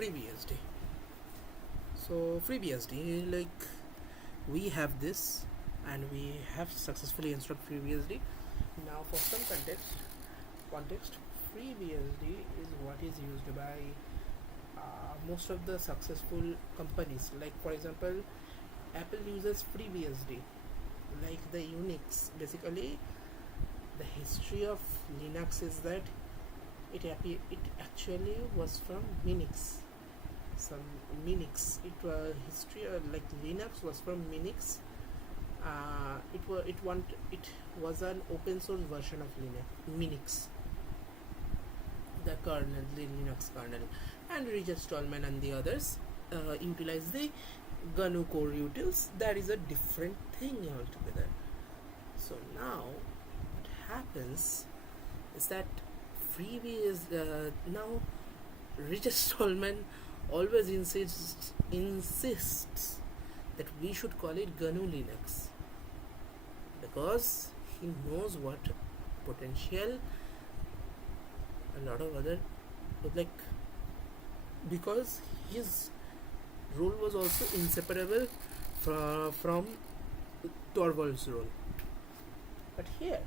FreeBSD. So FreeBSD, like, we have this and we have successfully installed FreeBSD. Now for some context, FreeBSD is what is used by most of the successful companies. Like for example, Apple uses FreeBSD. Like the Unix, basically the history of Linux is that it actually was from Minix. It was history like Linux was from Minix. It was an open source version of Minix, the kernel, the Linux kernel, and Richard Stallman and the others utilize the GNU core utils. That is a different thing altogether. So now what happens is that FreeBSD now Richard Stallman always insists that we should call it GNU Linux, because he knows what potential a lot of other, like, because his role was also inseparable from Torvalds' role. But here,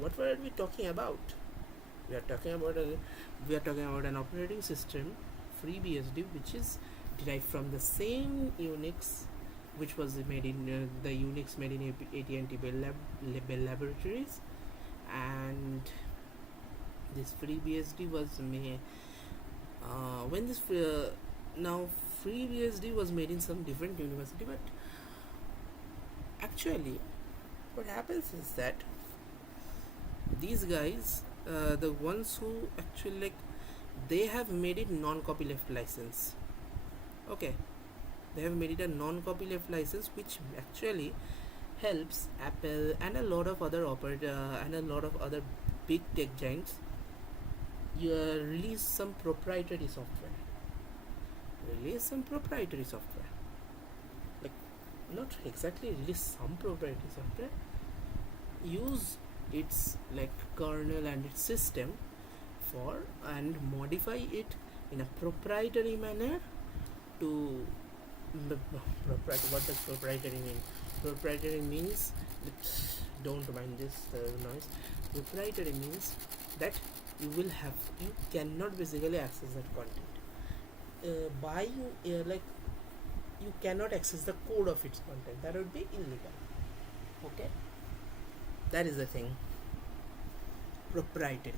what were we talking about? We are talking about an operating system, FreeBSD, which is derived from the same Unix, which was made in the Unix made in AT&T Bell Laboratories, and this FreeBSD was made when this now FreeBSD was made in some different university. But actually what happens is that these guys, the ones who actually, like, they have made it non-copyleft license. Okay, they have made it a non-copyleft license, which actually helps Apple and a lot of other big tech giants release some proprietary software. Like, not exactly release some proprietary software, use its like kernel and its system for and modify it in a proprietary manner to what does proprietary mean? Proprietary means, don't mind this noise. Proprietary means that you cannot basically access that content you cannot access the code of its content. That would be illegal. Okay, that is the thing. Proprietary,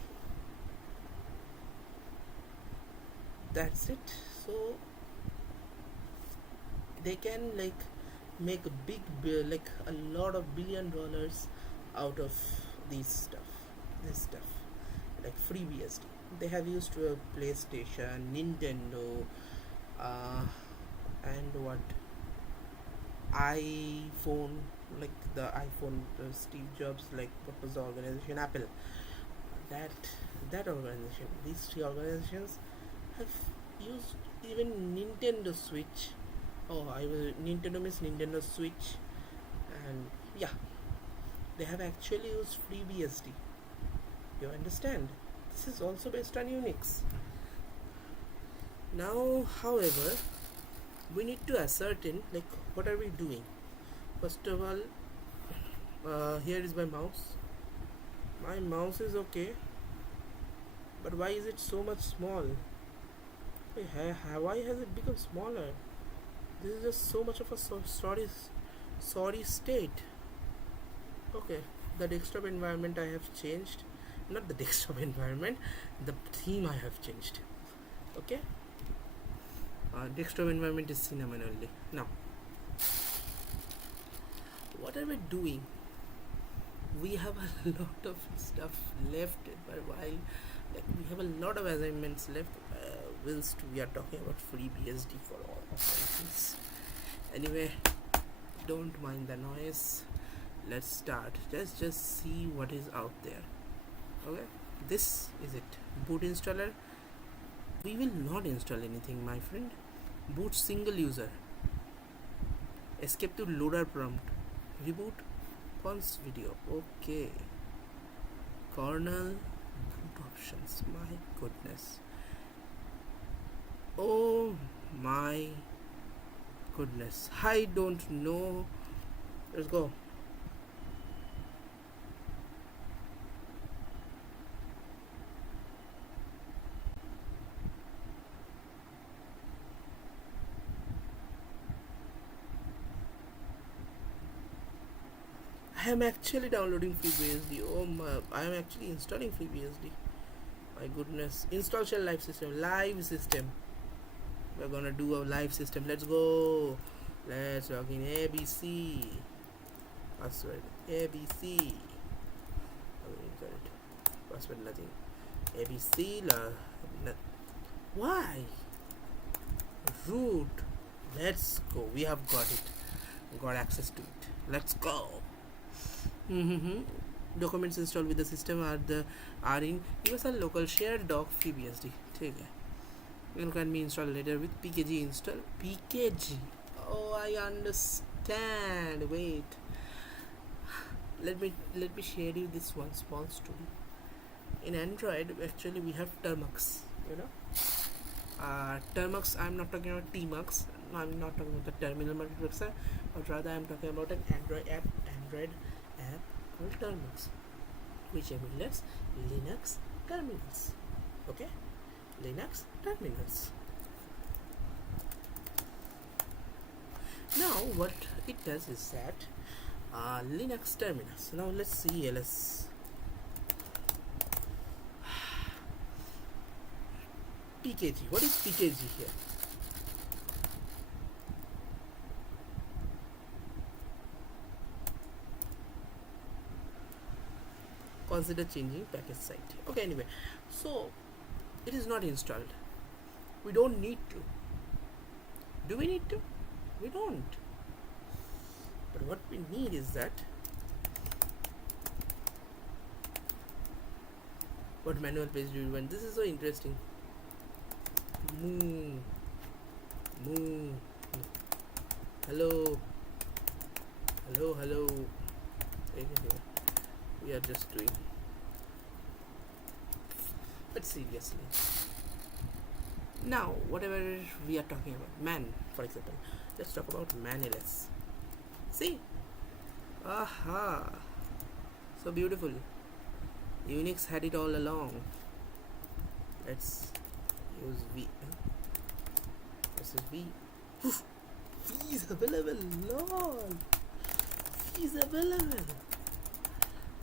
that's it. So they can like make a big like a lot of $1 billion out of this stuff like FreeBSD. They have used PlayStation, Nintendo, and what, iPhone, like the iPhone, Steve Jobs, like what was the organization, Apple, that organization. These three organizations have used even Nintendo Switch. Nintendo means Nintendo Switch, and yeah, they have actually used FreeBSD. You understand? This is also based on Unix. Now, however, we need to ascertain, like, what are we doing? First of all, here is my mouse. My mouse is okay, but why is it so much small? Why has it become smaller? This is just so much of a sorry state. Okay, the desktop environment I have changed. Not the desktop environment, the theme I have changed. Okay, desktop environment is cinnamon only. Now, what are we doing? We have a lot of stuff left for a while. Like, we have a lot of assignments left whilst we are talking about FreeBSD for all operations. Anyway, don't mind the noise. Let's start. Let's just see what is out there. Okay, this is it. Boot installer. We will not install anything, my friend. Boot single user. Escape to loader prompt. Reboot. Pause video. Okay. Kernel. Boot options. My goodness. Oh my goodness, I don't know. Let's go. I am actually downloading FreeBSD. Oh my, I am actually installing FreeBSD. My goodness. Install shell live system. Live system. We're gonna do a live system. Let's go. Let's log in ABC. Password ABC. Incorrect. Password nothing. ABC. Why? Root. Let's go. We have got it. Got access to it. Let's go. Mm-hmm. Documents installed with the system are in universal local shared doc FreeBSD. ठीक है. It can be installed later with pkg install. Pkg. Oh, I understand. Wait. Let me share you this one small story. In Android, actually, we have termux. You know, termux. I'm not talking about tmux. No, I'm not talking about the terminal multiplexer, but rather I'm talking about an Android app called termux, which emulates Linux terminals. Okay, Linux terminals. Now, what it does is that Linux terminals. Now, let's see ls. pkg. What is pkg here? Consider changing package site. Okay, anyway, so it is not installed. We don't need to. Do we need to? We don't. But what we need is that what manual page do you want? This is so interesting. Moo. Hello. We are just doing. But seriously. Now, whatever we are talking about, man, for example, let's talk about man ls. See? Aha! So beautiful. Unix had it all along. Let's use V. This is V. V is available. Lol. V is available.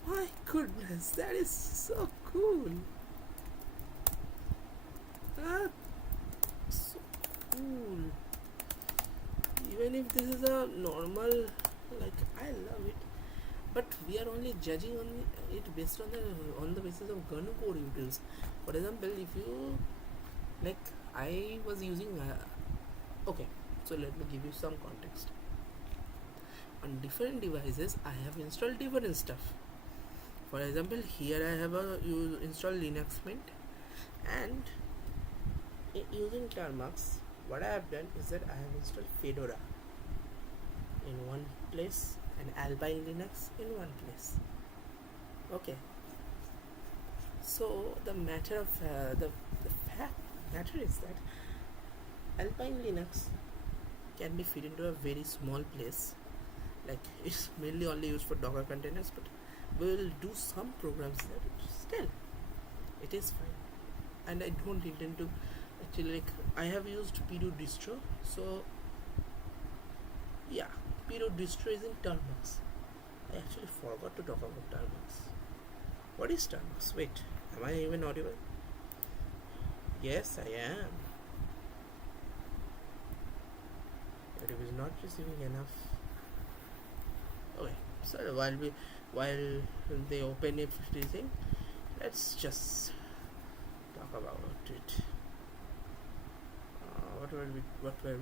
My goodness, that is so cool. So cool. Even if this is a normal, like, I love it, but we are only judging on it based on the basis of GNU code utils. For example, if you like, I was using okay, so let me give you some context. On different devices, I have installed different stuff. For example, here I have installed Linux Mint, and using termux, what I have done is that I have installed Fedora in one place and Alpine Linux in one place. Okay. So the matter of the matter is that Alpine Linux can be fit into a very small place. Like, it's mainly only used for Docker containers, but we will do some programs there. Still, it is fine, and I don't intend to actually, like, I have used Pido distro, so yeah, Pido distro is in termux. I actually forgot to talk about termux. What is termux? Wait, am I even audible? Yes, I am. But it was not receiving enough. Okay, so while they open everything, let's just talk about it. What were we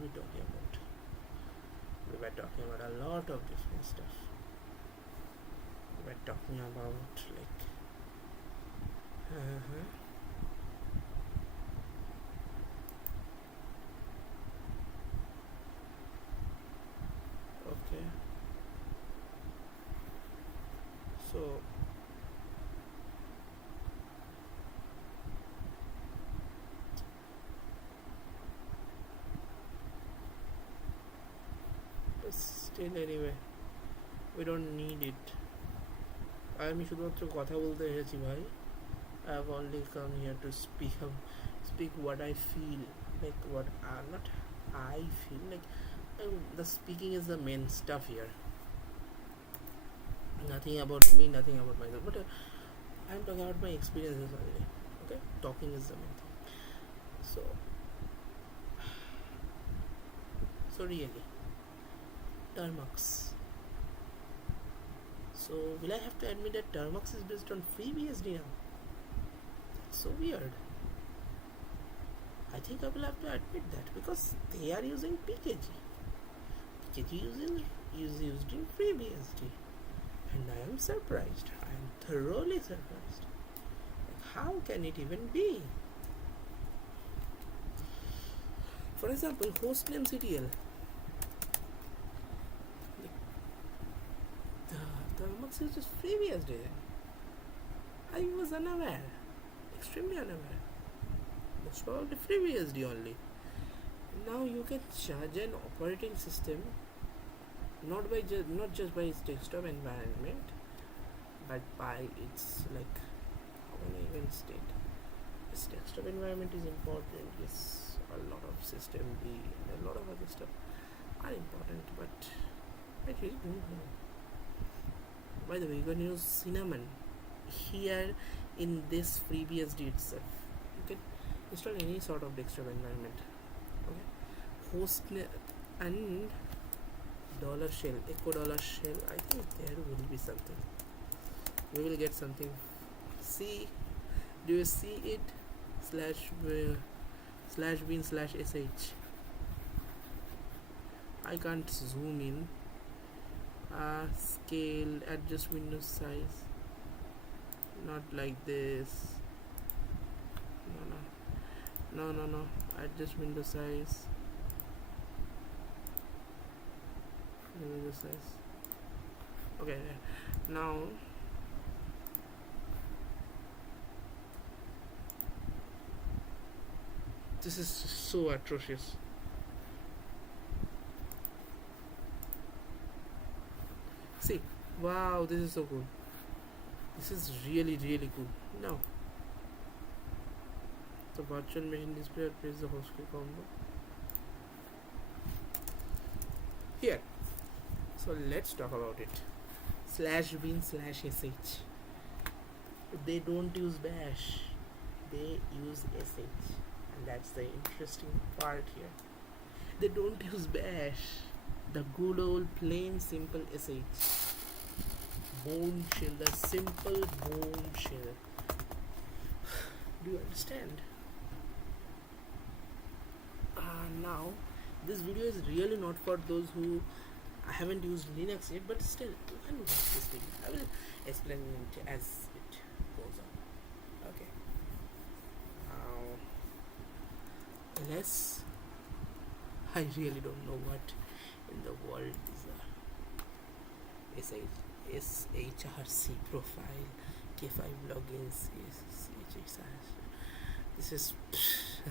talking about? We were talking about a lot of different stuff. We were talking about, like, okay. So still anyway we don't need it. আমি শুধুমাত্র কথা বলতে এসেছি ভাই. I have only come here to speak what I feel, like what not I feel like. The speaking is the main stuff here. Nothing about me, nothing about myself, but I'm talking about my experiences only. Okay, talking is the main thing. So really, Termux. So will I have to admit that Termux is based on FreeBSD now? That's so weird. I think I will have to admit that because they are using PKG. PKG is used in FreeBSD, and I am surprised. I am thoroughly surprised. Like, how can it even be? For example, hostname CTL. The Termux is just FreeBSD. I was unaware, extremely unaware. Most probably FreeBSD only. Now you can charge an operating system not just by its desktop environment, but by its, like, how can I even state? Its desktop environment is important. Yes, a lot of system B and a lot of other stuff are important, but I really don't know. By the way, you can use Cinnamon here in this FreeBSD itself. You can install any sort of desktop environment. Okay, host and $shell, echo $shell. I think there will be something. We will get something. See, do you see it? /bin/sh. I can't zoom in. Scale, adjust window size. Not like this. No. Adjust window size. Window size. Okay. Now this is so atrocious. See, wow, this is so cool. This is really cool. Now the virtual machine display plays the host key combo here. So let's talk about it. /bin/sh. They don't use bash, they use sh, and that's the interesting part here. They don't use bash, the good old plain simple sh. Bone shell, the simple bone shell. Do you understand? Now this video is really not for those who haven't used Linux yet, but still you can watch this video. I will explain it as it goes on. Okay, unless I really don't know what in the world is a SHRC profile, K5 logins, this is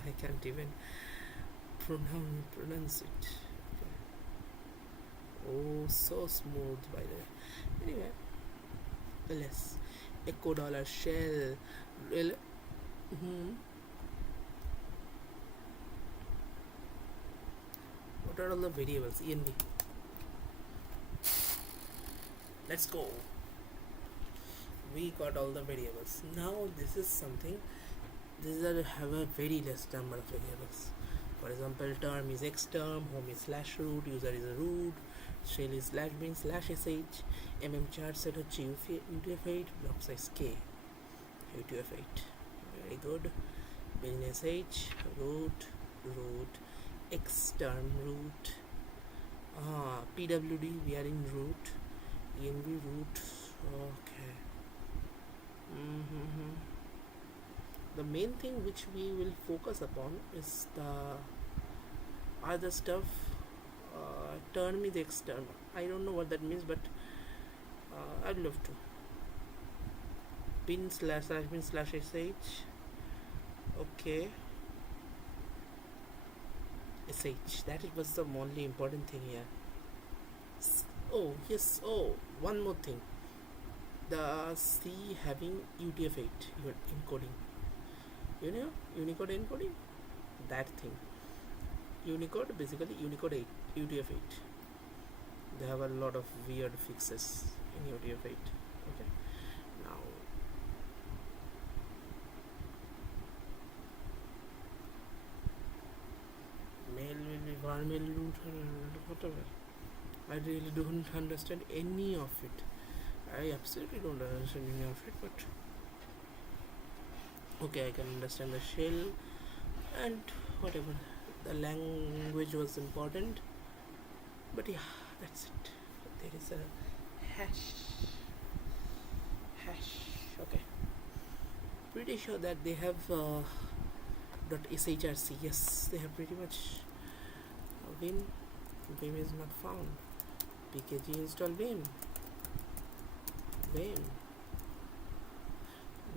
I can't even pronounce it. Okay. Oh, so smooth, by the way. Anyway, let's echo $shell. Well, what are all the variables? env. Let's go. We got all the variables. Now this is something. These have a very less number of variables. For example, term is xterm, home is /root, user is a root, shell is /bin/sh, mmchar set হচ্ছে utf8, block size k, utf8. Very good. bin sh, root, xterm root, pwd, we are in root, env root. Okay. The main thing which we will focus upon is the other stuff. Term is xterm. I don't know what that means, but I'd love to. bin/bin/sh. Okay. sh. That was the only important thing here. Oh yes. Oh, one more thing. The C having UTF-8 encoding. You know Unicode encoding. That thing. Unicode basically Unicode 8 UTF-8. They have a lot of weird fixes in UTF-8. Okay. Now mail will be var mail root whatever. I really don't understand any of it. I absolutely don't understand any of it, but okay, I can understand the shell and whatever. The language was important, but yeah, that's it. There is a hash. Okay, pretty sure that they have .shrc. Yes, they have pretty much. Vim is not found. pkg install vim.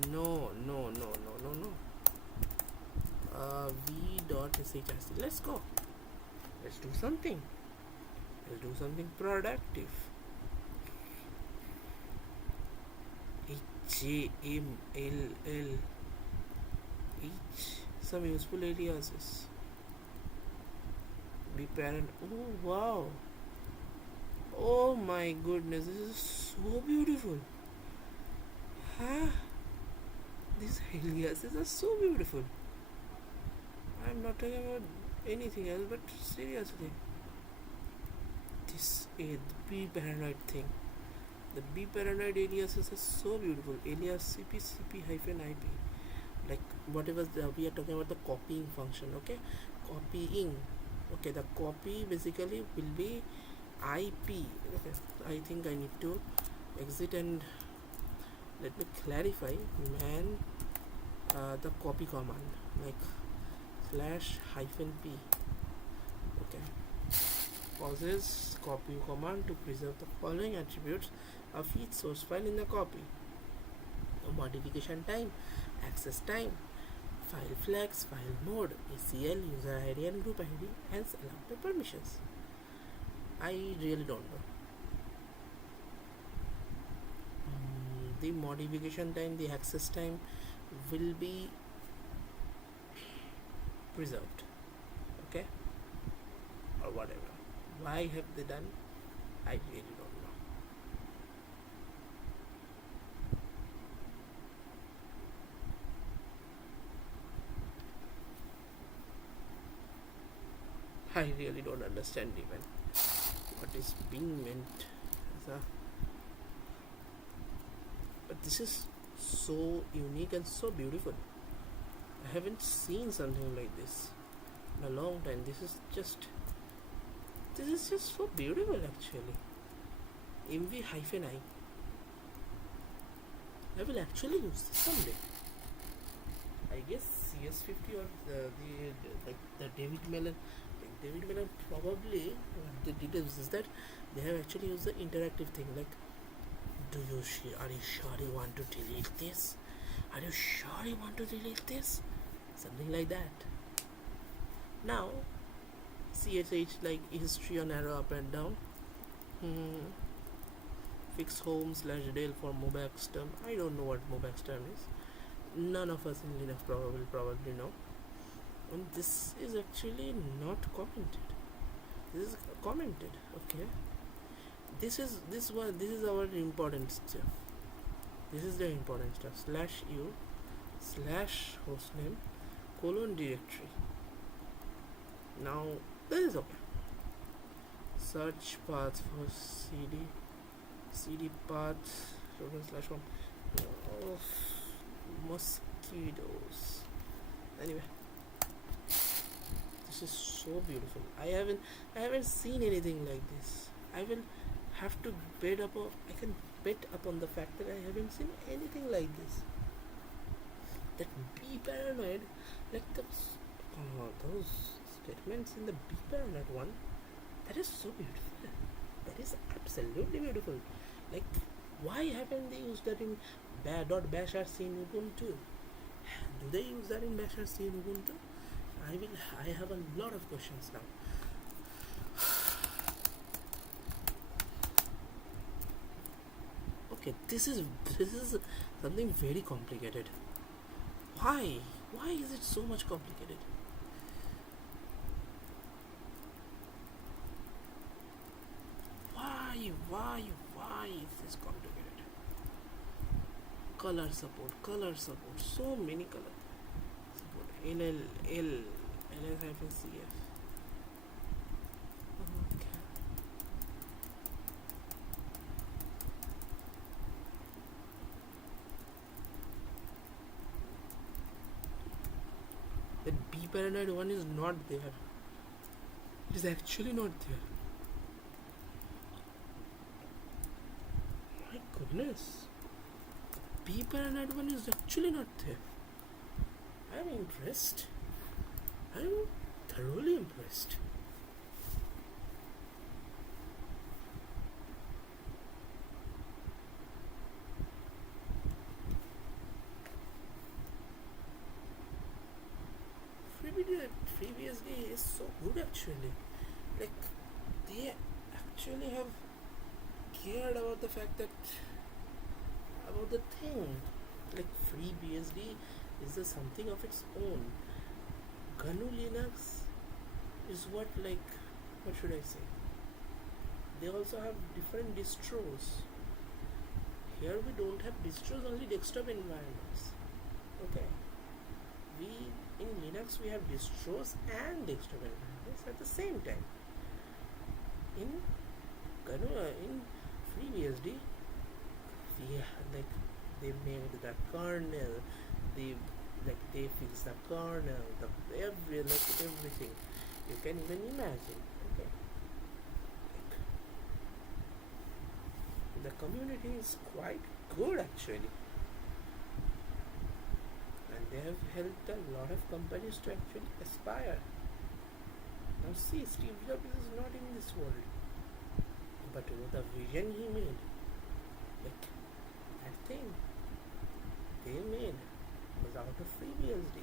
No. v.shrc. Let's go. Let's do something. Let's do something productive. HJMLL. Some useful aliases. Be parent. Oh wow. Oh my goodness, this is so beautiful. Huh? These aliases are so beautiful. I'm not talking about anything else, but seriously. This is the Be Paranoid thing. The Be Paranoid aliases are so beautiful. Alias cp-ip. Like whatever we are talking about the copying function, okay? Copying. Okay, the copy basically will be IP. Okay, I think I need to exit and let me clarify. Man, the copy command like /-p. Okay, causes copy command to preserve the following attributes of each source file in the copy: modification time, access time, file flags, file mode, ACL, user ID and group ID, and allow the permissions. I really don't know. The modification time, the access time will be preserved, okay, or whatever. Why have they done? I really don't know. I really don't understand even what is being meant as a. But this is so unique and so beautiful. I haven't seen something like this in a long time. This is just so beautiful actually. mv-i. I will actually use this someday. I guess CS50 or the David Mellon. David Mellon probably the details is that they have actually used the interactive thing like, are you sure you want to delete this? Are you sure you want to delete this? Something like that. Now CSH like history on arrow up and down. Fix home /del for Mobax term. I don't know what Mobax term is. None of us in Linux probably know. And this is actually not commented. This is commented. Okay. This is our important stuff. This is the important stuff. /u/hostname :directory. Now this is okay. Search path for cd path /1. Oh, mosquitoes. Anyway, this is so beautiful. I haven't seen anything like this. I will have to I can bet upon the fact that I haven't seen anything like this. That Be Paranoid, like those statements in the Be Paranoid one, that is so beautiful. That is absolutely beautiful. Like, why haven't they used that in .bashrc in Ubuntu? Do they use that in bashrc in Ubuntu? I have a lot of questions now. Okay, this is something very complicated. Why is it so much complicated? Why is this complicated? Color support, so many color support. LS-CF. Okay. The B paranoid one is not there. It is actually not there. My goodness. B paranoid one is actually not there. I'm impressed. I'm thoroughly impressed. FreeBSD is so good actually. Like they actually have cared about the fact that about the thing. Like FreeBSD is a something of its own. GNU Linux is what should I say? They also have different distros. Here we don't have distros, only desktop environments. Okay. We in Linux we have distros and desktop environments at the same time. In in FreeBSD, they made the kernel, they fix the kernel, everything you can even imagine. Okay, the community is quite good actually, and they have helped a lot of companies to actually aspire. Now see, Steve Jobs is not in this world, but the vision he made, like that thing they made was out of FreeBSD,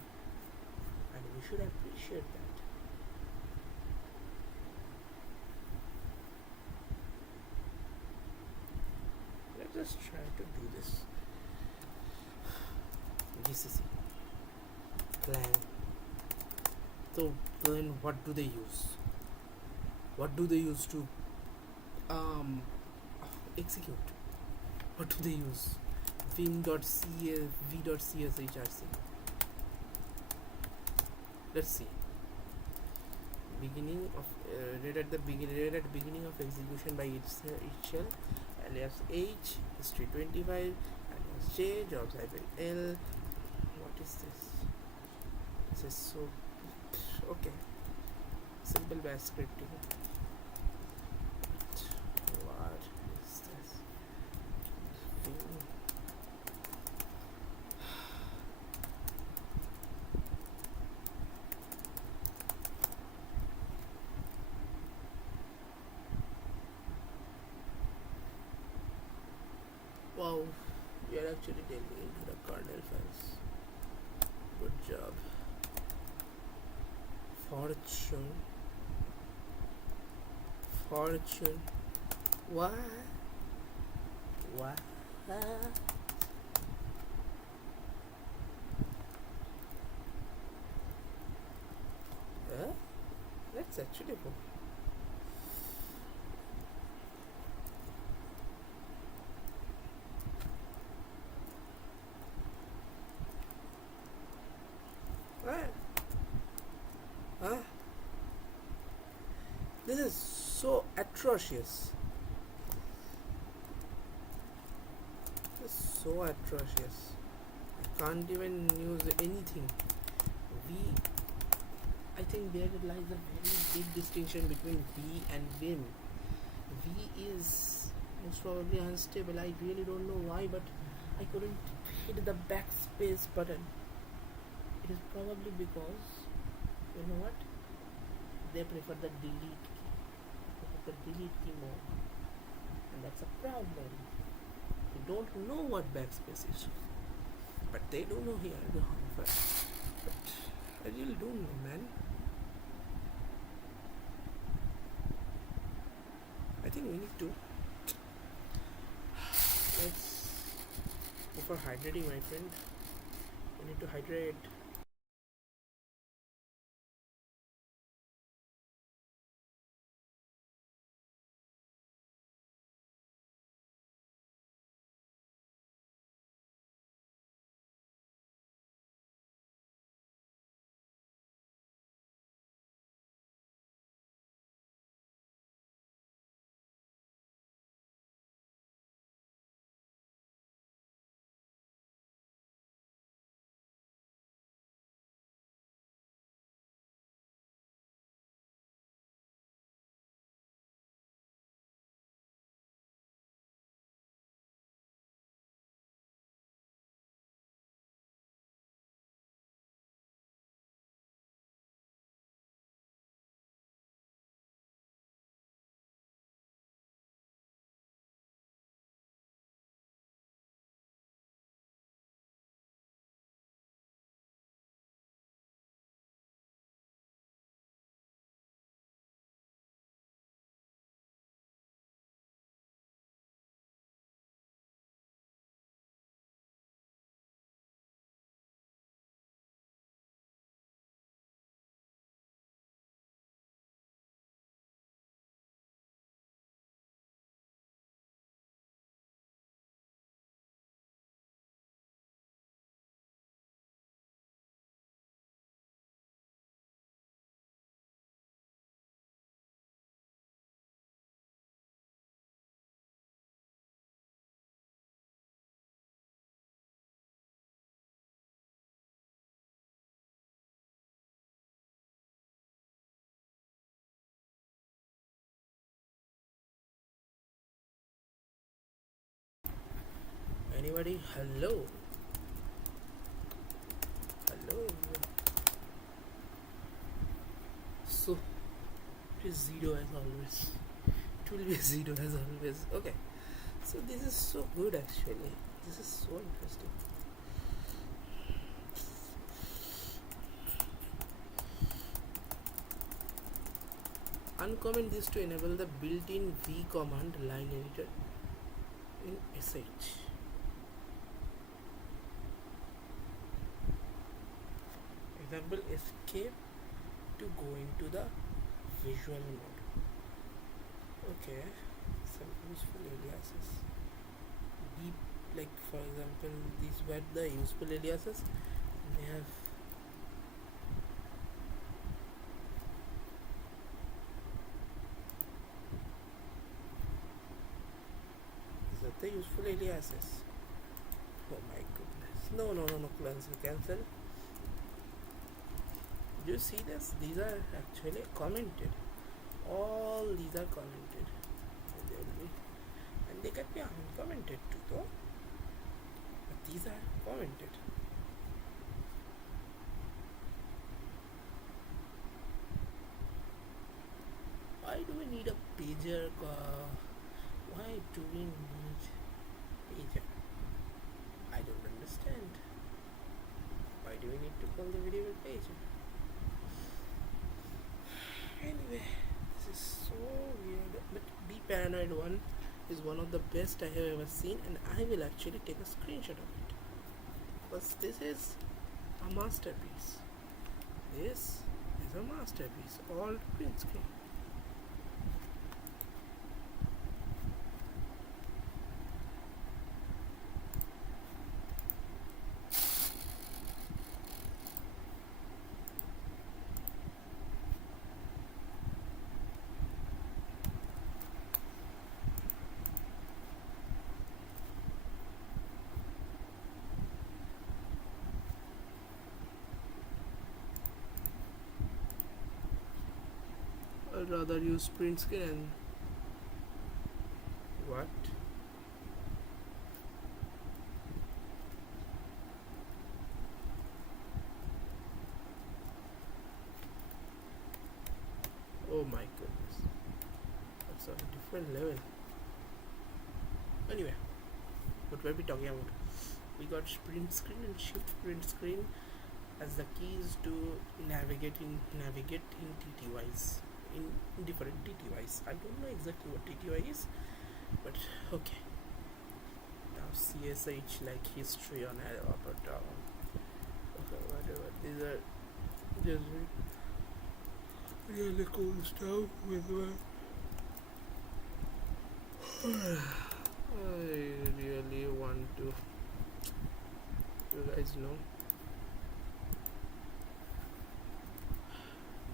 and we should appreciate that. Let's just try to do this. GCC clang. So then what do they use? What do they use to execute? What do they use? v.cshrc. Let's see. Beginning of read at beginning of execution by itself, alias H, history 25, alias J, jobs -L. What is this? This is so okay. Simple bash scripting. What is this? Wow, we are actually delving into the kernel files. Good job. Fortune. Why? Let's actually go. This is so atrocious. I can't even use anything. I think there lies a very big distinction between V and Vim. V is most probably unstable. I really don't know why, but I couldn't hit the backspace button. It is probably because, you know what? They prefer the delete key. More. And that's a problem. You don't know what backspace is. But they don't know here. But I really don't know, man. I think we need to let's for hydrating, my friend. You need to hydrate. Anybody? Hello? Hello? So, it is 0 as always. It will be 0 as always. Okay. So, this is so good actually. This is so interesting. Uncomment this to enable the built-in V command line editor in SH. Example, escape to go into the visual mode. Okay, some useful aliases. Deep, like for example, these were the useful aliases. They have the useful aliases. Oh my goodness. No, cancel. Do you see this? These are actually commented. All these are commented. And they can be uncommented too though. But these are commented. Why do we need a pager? Why do we need pager? I don't understand. Why do we need to call the variable pager? Anyway, this is so weird. But Be Paranoid 1 is one of the best I have ever seen, and I will actually take a screenshot of it. Because this is a masterpiece. This is a masterpiece. All print screen. I'd rather use print screen and what? Oh my goodness, that's on a different level. Anyway, what were we talking about? We got print screen and shift print screen as the keys to navigate in TTYs, in different TTYs. I don't know exactly what TTY is, but okay. Now see CSH like history on Upper Town. Okay, whatever. These are just really cool stuff with I really want to you guys know.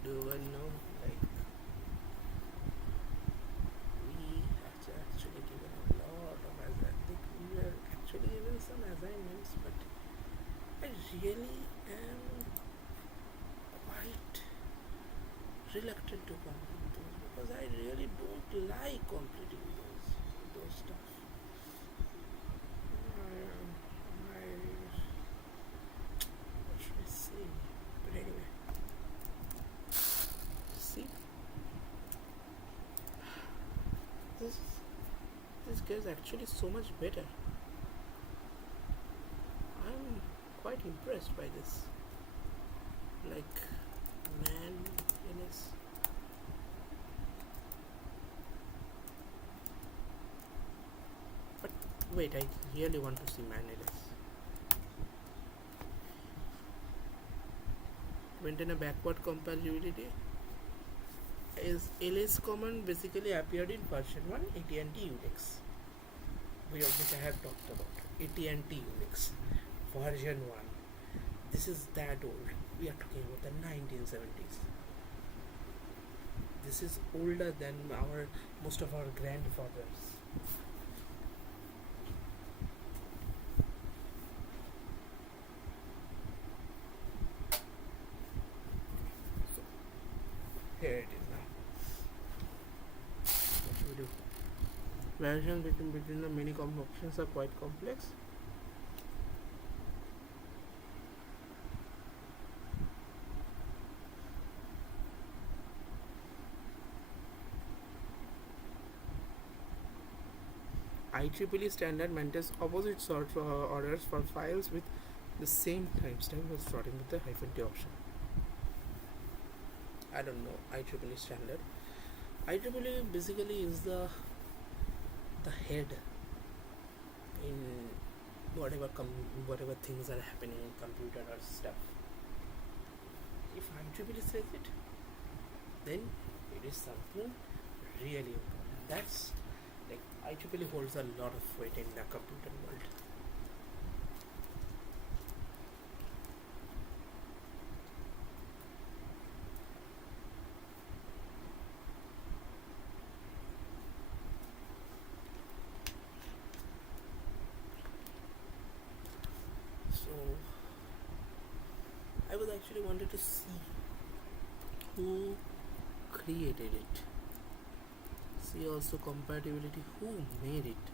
Do you know like we actually given a lot of assignments. We were actually given some assignments, but I really am quite reluctant to complete those because I really don't like completing those stuff. What should I say? But anyway, see, this this guy's actually so much better. I'm quite impressed by this. Like, man, Ls. But wait, I really want to see man Ls. Maintain a backward compatibility. Is ls command basically appeared in version 1 AT&T Unix, which I have talked about. AT&T Unix version 1. This is that old. We are talking about the 1970s. This is older than most of our grandfathers. So here it is now. What should we do? Variations between the many options are quite complex. IEEE standard maintains opposite sort orders for files with the same timestamp as starting with the -t option. I don't know IEEE standard. IEEE basically is the head in whatever things are happening in computer or stuff. If IEEE says it, then it is something really important. That's like IEEE holds a lot of weight in the computer world. So I was actually wanted to see who created it. See also compatibility, who made it.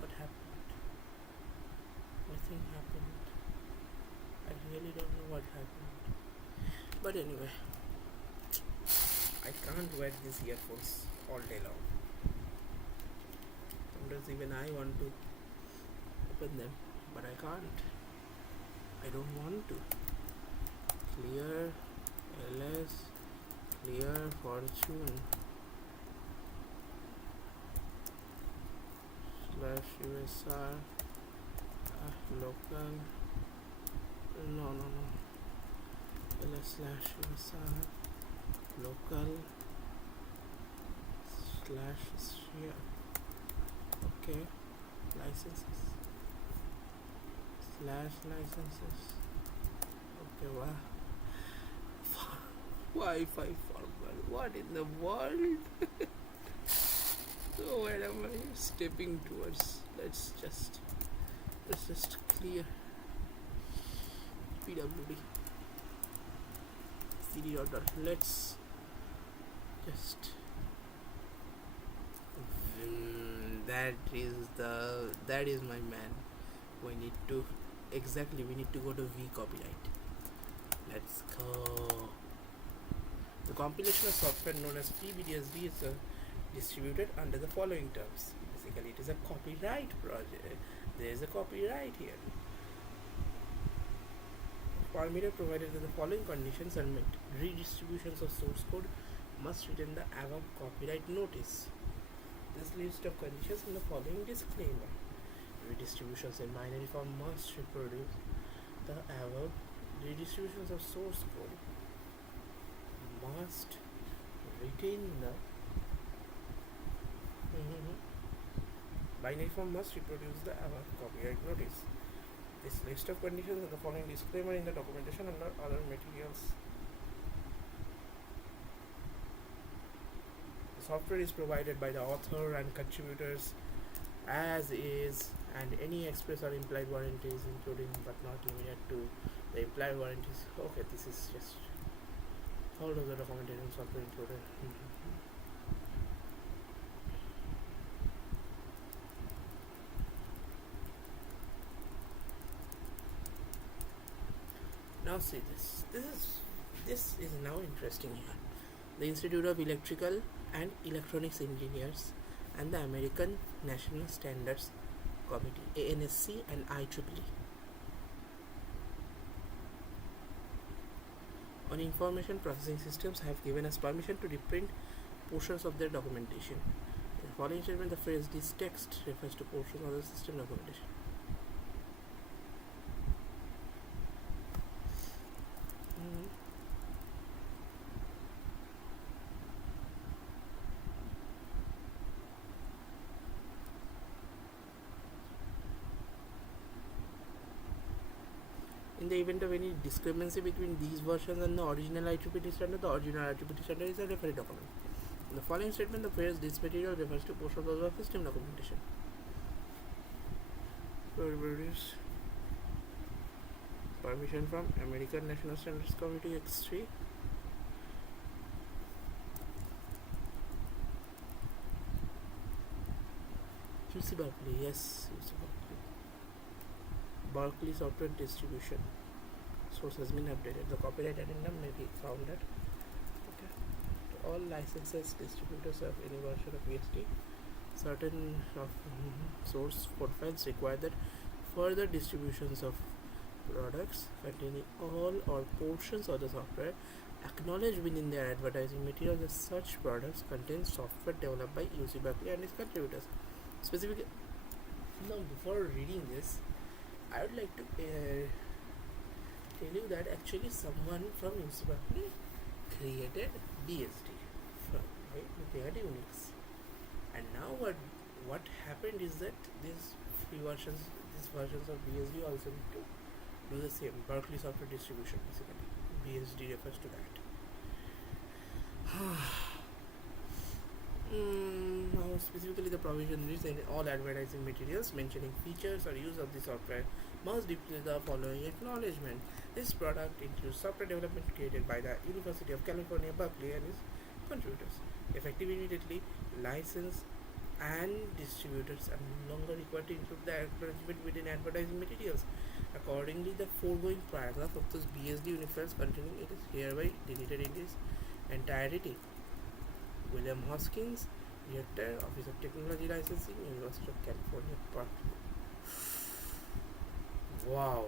What happened? Nothing happened. I really don't know what happened. But anyway, I can't wear these earphones all day long. Sometimes even I want to open them, but I can't. I don't want to. Clear ls, clear fortune /usr local no ls/usr local /share. Okay, licenses /licenses. Okay, wow. Wi-Fi format. What in the world? So where am I stepping towards? Let's just clear pwd cd order. Let's just that is my man. We need to go to v copyright. Let's go. compilation of software known as FreeBSD is distributed under the following terms. Basically, it is a copyright project. There is a copyright here. Permitted provided that the following conditions are met. Redistributions of source code must retain the above copyright notice. This list of conditions in the following disclaimer. Redistributions in binary form must reproduce the above. Redistributions of source code must retain the binary form must reproduce the above copyright notice. This list of conditions and the following disclaimer in the documentation and other materials. The software is provided by the author and contributors as is, and any express or implied warranties including but not limited to the implied warranties. Okay, this is just all of the documentation software included. Now see this. This is now interesting here. The Institute of Electrical and Electronics Engineers and the American National Standards Committee (ANSC) and IEEE on information processing systems have given us permission to reprint portions of their documentation. In the following statement, the phrase "this text" refers to portions of the system documentation. In the event of any discrepancy between these versions and the original IEEE standard, the original IEEE standard is a reference document. In the following statement, the phrase "this material" refers to portions of the system documentation. Permission from American National Standards Committee X3. UC Berkeley, yes, UC Berkeley. Berkeley Software Distribution. Source has been updated. The copyright addendum may be found at all licenses, distributors of any version of BSD. Certain of source code files require that further distributions of products containing all or portions of the software acknowledged within their advertising materials that such products contain software developed by UC Berkeley and its contributors. Specifically, now before reading this, I would like to tell you that actually someone from UC Berkeley created BSD from, right? They had Unix, and now what happened is that these versions of BSD also need to do the same. Berkeley Software Distribution, basically BSD refers to that. Now specifically the provision reads in all advertising materials mentioning features or use of the software must display the following acknowledgement. This product includes software development created by the University of California, Berkeley and its contributors. Effective immediately, license and distributors are no longer required to include the acknowledgement within advertising materials. Accordingly, the foregoing paragraph of this BSD unifiers containing it is hereby deleted in its entirety. William Hoskins, Director, Office of Technology Licensing, University of California, Berkeley. Wow.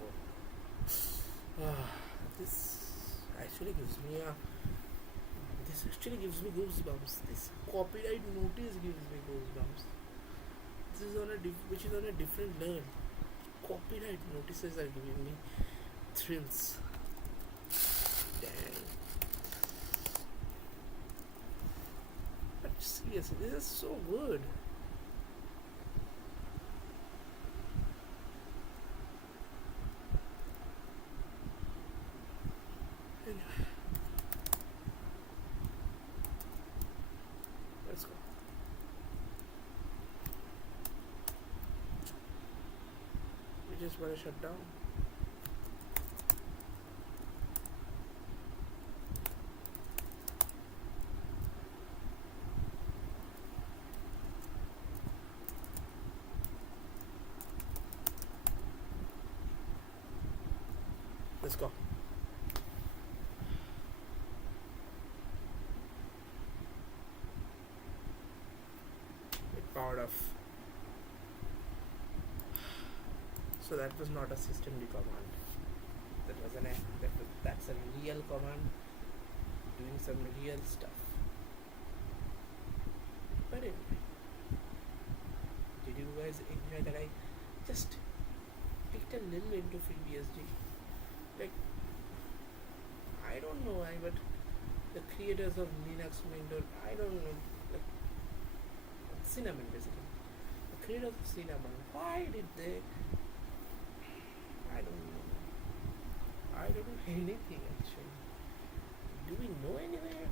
This actually gives me goosebumps. This copyright notice gives me goosebumps. This is which is on a different level. Copyright notices are giving me thrills. Dang. But seriously, this is so good. Anyway, let's go. We just want to shut down. Let's go. of. So that was not a systemd command. That's a real command doing some real stuff. But anyway, did you guys enjoy that I just picked a little into FreeBSD? Like, I don't know why, but the creators of Linux Mint, I don't know, like Cinnamon basically. The creators of Cinnamon, why did they? I don't know. I don't know anything actually. Do we know anywhere?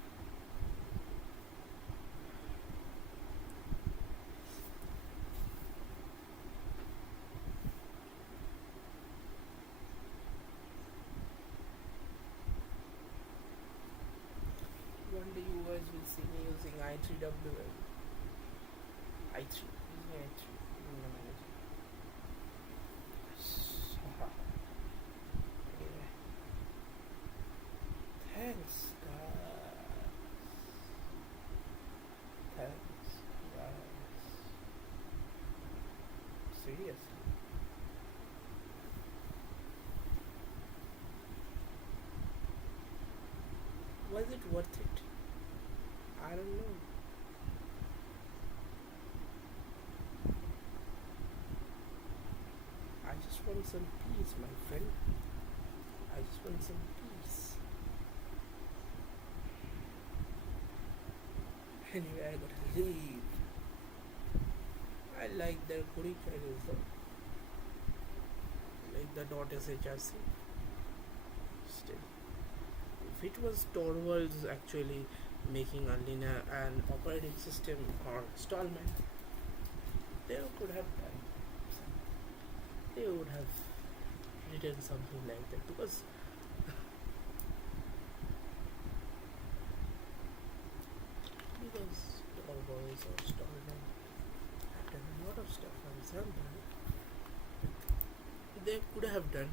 One day you guys will see me using i3WL. i3. Using i3. Anyway. Thanks, guys. Thanks, guys. Seriously. Was it worth it? I don't know. I just want some peace, my friend. I just want some peace. Anyway, I gotta leave. I like their coding files though. Like the .shrc. Still. If it was Torvalds actually making a an operating system or Stallman, they could have done something. They would have written something like that because Torvalds or Stallman have done a lot of stuff on Xamarin. They could have done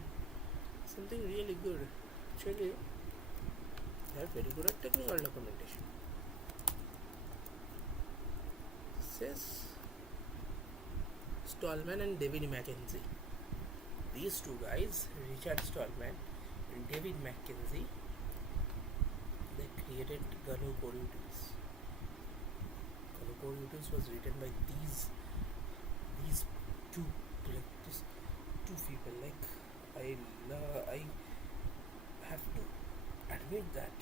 something really good. Actually, they are very good at technical documentation. Says Stallman and David Mackenzie. These two guys, Richard Stallman and David Mackenzie, they created GNU Core Utils. GNU Core Utils was written by these two, like these two people. Like I have to admit that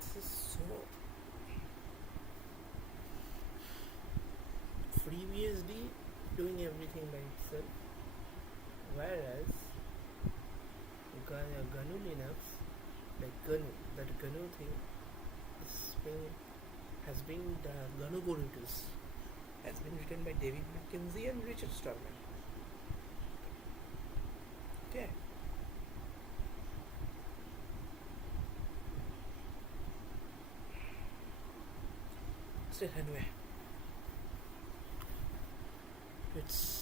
this is so. FreeBSD doing everything by itself, whereas GNU Linux, like that GNU thing, has been the GNU Core Utils has been written by David Mackenzie and Richard Stallman. Okay. Still, anyway, it's